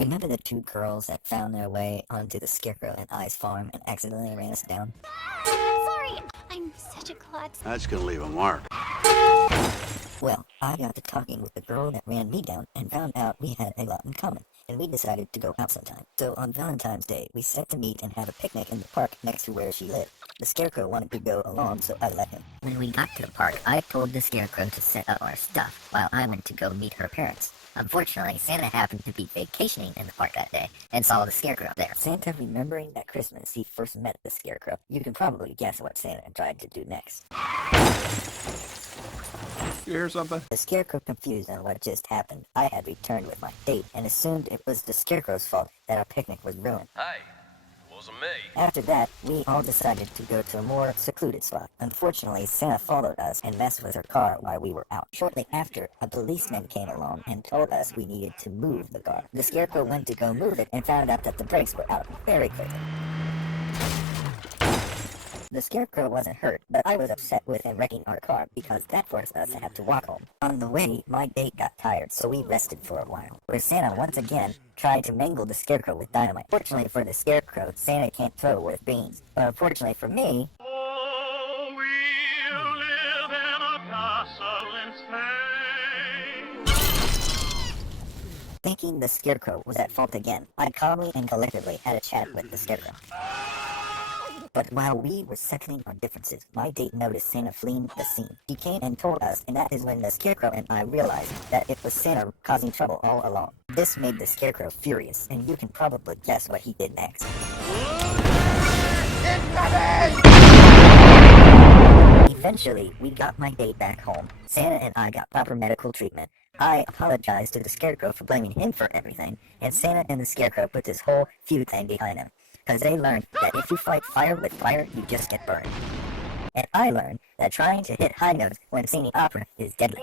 Remember the two girls that found their way onto the Scarecrow and I's farm and accidentally ran us down? Sorry, I'm such a klutz. That's gonna leave a mark. Well, I got to talking with the girl that ran me down and found out we had a lot in common, and we decided to go out sometime. So on Valentine's Day, we set to meet and have a picnic in the park next to where she lived. The Scarecrow wanted to go along, so I let him. When we got to the park, I told the Scarecrow to set up our stuff while I went to go meet her parents. Unfortunately, Santa happened to be vacationing in the park that day and saw the Scarecrow there. Santa remembering that Christmas he first met the Scarecrow. You can probably guess what Santa tried to do next. You hear something? The Scarecrow, confused on what just happened, I had returned with my date and assumed it was the Scarecrow's fault that our picnic was ruined. Hey, it wasn't me. After that, we all decided to go to a more secluded spot. Unfortunately, Santa followed us and messed with her car while we were out. Shortly after, a policeman came along and told us we needed to move the car. The Scarecrow went to go move it and found out that the brakes were out very quickly. The Scarecrow wasn't hurt, but I was upset with him wrecking our car because that forced us to have to walk home. On the way, my date got tired, so we rested for a while, where Santa once again tried to mangle the Scarecrow with dynamite. Fortunately for the Scarecrow, Santa can't throw with beans. But unfortunately for me, Oh, we'll live in a castle in Spain. thinking the Scarecrow was at fault again, I calmly and collectively had a chat with the Scarecrow. But while we were settling our differences, my date noticed Santa fleeing the scene. He came and told us, and that is when the Scarecrow and I realized that it was Santa causing trouble all along. This made the Scarecrow furious, and you can probably guess what he did next. Eventually, we got my date back home. Santa and I got proper medical treatment. I apologized to the Scarecrow for blaming him for everything, and Santa and the Scarecrow put this whole feud thing behind him. Because they learned that if you fight fire with fire, you just get burned. And I learned that trying to hit high notes when singing opera is deadly.